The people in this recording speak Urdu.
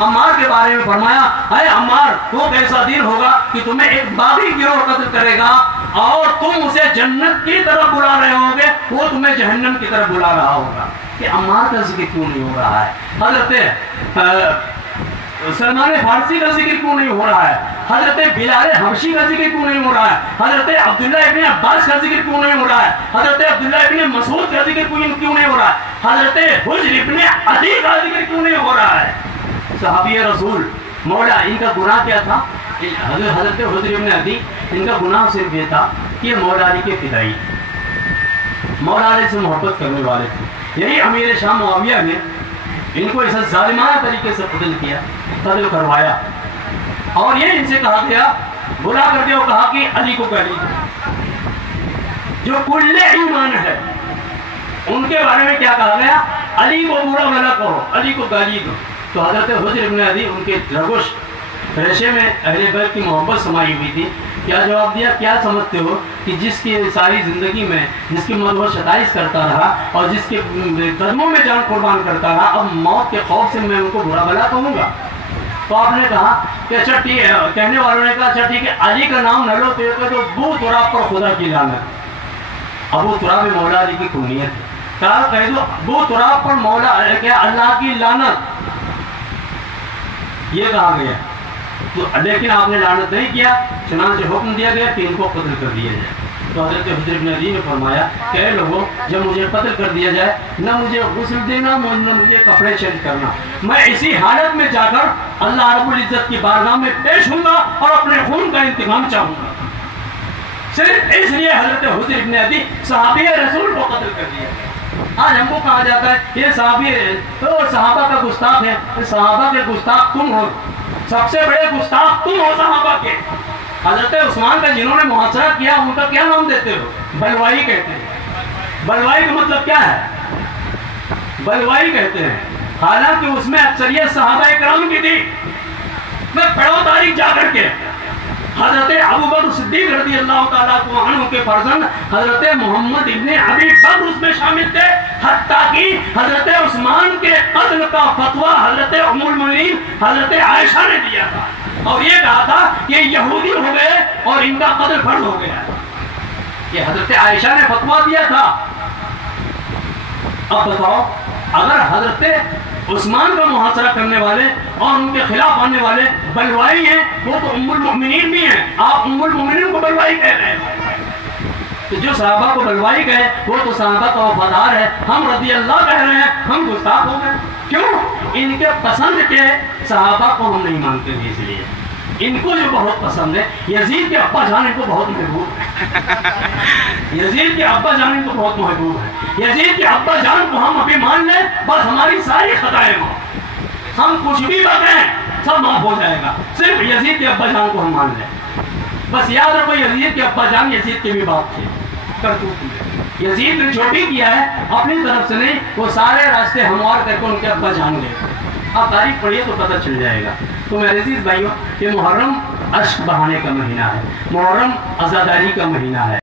عمار کے بارے میں فرمایا اے عمار وہ ایسا دن ہوگا کہ تمہیں ایک باغی گروہ قتل کرے گا اور تم اسے جنت کی طرف بلا رہے ہوگے، وہ تمہیں جہنم کی طرف بلا رہا ہوگا۔ کہ عمار کا ذکر کیوں نہیں ہو رہا ہے؟ حضرت سلمان فارسی کا ذکر کیوں نہیں ہو رہا ہے؟ حضرت بلال حبشی کا ذکر کیوں نہیں ہو رہا ہے؟ حضرت عبداللہ ابن عباس کا ذکر کیوں نہیں ہو رہا ہے؟ حضرت عبداللہ ابن مسعود کا ذکر کیوں نہیں ہو رہا ہے؟ حضرت حجر ابن عدی کا ذکر کیوں نہیں ہو رہا ہے؟ صحابی رسول مولا ان کا گناہ کیا تھا؟ حضرت حجر ابن عدی ان کا گناہ صرف یہ تھا کہ مولا علی کے فدائی، مولا علی سے محبت کرنے والے تھے۔ یہی امیر شام معاویہ نے ان کو اس ظالمانہ طریقے سے قتل کروایا، اور یہ ان سے کہا گیا، بلا کر کے وہ کہا کہ علی کو گالی دو، جو کل ایمان ہے ان کے بارے میں کیا کہا گیا؟ علی کو برا بھلا کہو، علی کو گالی دو۔ تو حضرت حجر ابن عدی ان کے رگوش ریشے میں اہل بیت کی محبت سمائی ہوئی تھی۔ کیا جواب دیا؟ کیا سمجھتے ہو کہ جس کی ساری زندگی میں جس کی مدح و ستائش کرتا رہا اور جس کے قدموں میں جان قربان کرتا رہا، اب موت کے خوف سے میں ان کو برا بھلا کہوں گا؟ تو آپ نے کہا کہ اچھا ٹھیک ہے، کہنے والوں نے کہا اچھا ٹھیک ہے، علی کا نام نہ لو تو ابو تراب پر خدا کی لعنت۔ ابو تراب مولا علی کی کنیت ہے، کہا کہہ دو ابو تراب پر مولا کیا اللہ کی لعنت، یہ کہا گیا۔ تو لیکن آپ نے لعنت نہیں کیا، چنانچہ حکم دیا گیا کہ ان کو قتل کر دیا جائے۔ تو حضرت حجر بن عدی نے فرمایا کہ اے لوگوں، جب مجھے قتل کر دیا جائے، نہ مجھے غسل دینا، نہ مجھے کپڑے چینج کرنا، میں اسی حالت میں جا کر اللہ رب العزت کی بارگاہ میں پیش ہوں گا اور اپنے خون کا انتقام چاہوں گا۔ صرف اس لیے حضرت حجر بن عدی صحابی رسول کو قتل کر دیا گیا۔ آج ہم کو کہا جاتا ہے یہ صحابی تو صحابہ کا گستاخ ہے، صحابہ کے گستاخ تم ہو، سب سے بڑے گستاخ تم ہو صحابہ کے۔ حضرت عثمان کا جنہوں نے محاصرہ کیا ان کا کیا نام دیتے ہو؟ بلوائی کہتے ہیں۔ بلوائی کا مطلب کیا ہے؟ بلوائی کہتے ہیں، حالانکہ اس میں اکثریت صحابہ کرام کی تھی۔ میں پڑھو تاریخ جا کر کے، حضرت ابوبکر صدیق رضی اللہ تعالیٰ عنہ کے فرزند حضرت محمد ابن ابی بکر اس میں شامل تھے، حتیٰ کہ حضرت عثمان کے قتل کا فتویٰ حضرت ام المؤمنین حضرت عائشہ نے دیا تھا، اور یہ کہا تھا کہ یہودی ہو گئے اور ان کا قتل فرض ہو گیا۔ یہ حضرت عائشہ نے فتویٰ دیا تھا۔ اب بتاؤ، اگر حضرت عثمان کا محاصرہ کرنے والے اور ان کے خلاف آنے والے بلوائی ہیں، وہ تو ام المؤمنین بھی ہیں، آپ ام المؤمنین کو بلوائی کہہ رہے ہیں۔ تو جو صحابہ کو بلوائی کہے وہ تو صحابہ کا وفادار ہے، ہم رضی اللہ کہہ رہے ہیں، ہم گستاخ ہو گئے۔ کیوں؟ ان کے پسند کے صحابہ کو ہم نہیں مانتے تھے، اس لیے ان کو جو بہت پسند ہے، یزید کے ابا جان ان کو بہت محبوب ہے، یزید کے ابا جان ان کو بہت محبوب ہے، یزید کے ابا جان کو ہم ابھی مان لیں، بس ہماری ساری خطائیں معاف، ہم کچھ بھی بتائیں سب معاف ہو جائے گا، صرف یزید کے ابا جان کو ہم مان لیں۔ بس یاد رکھو، یزید کے ابا جان یزید کے بھی باپ تھے، کرتوت یزید نے جو بھی کیا ہے اپنی طرف سے نہیں، وہ سارے راستے ہموار کر کے ان کے ابا جان گئے۔ آپ تاریخ پڑھیے تو پتہ چل جائے گا۔ تو میرے عزیز بھائیوں، یہ محرم اشک بہانے کا مہینہ ہے، محرم عزاداری کا مہینہ ہے۔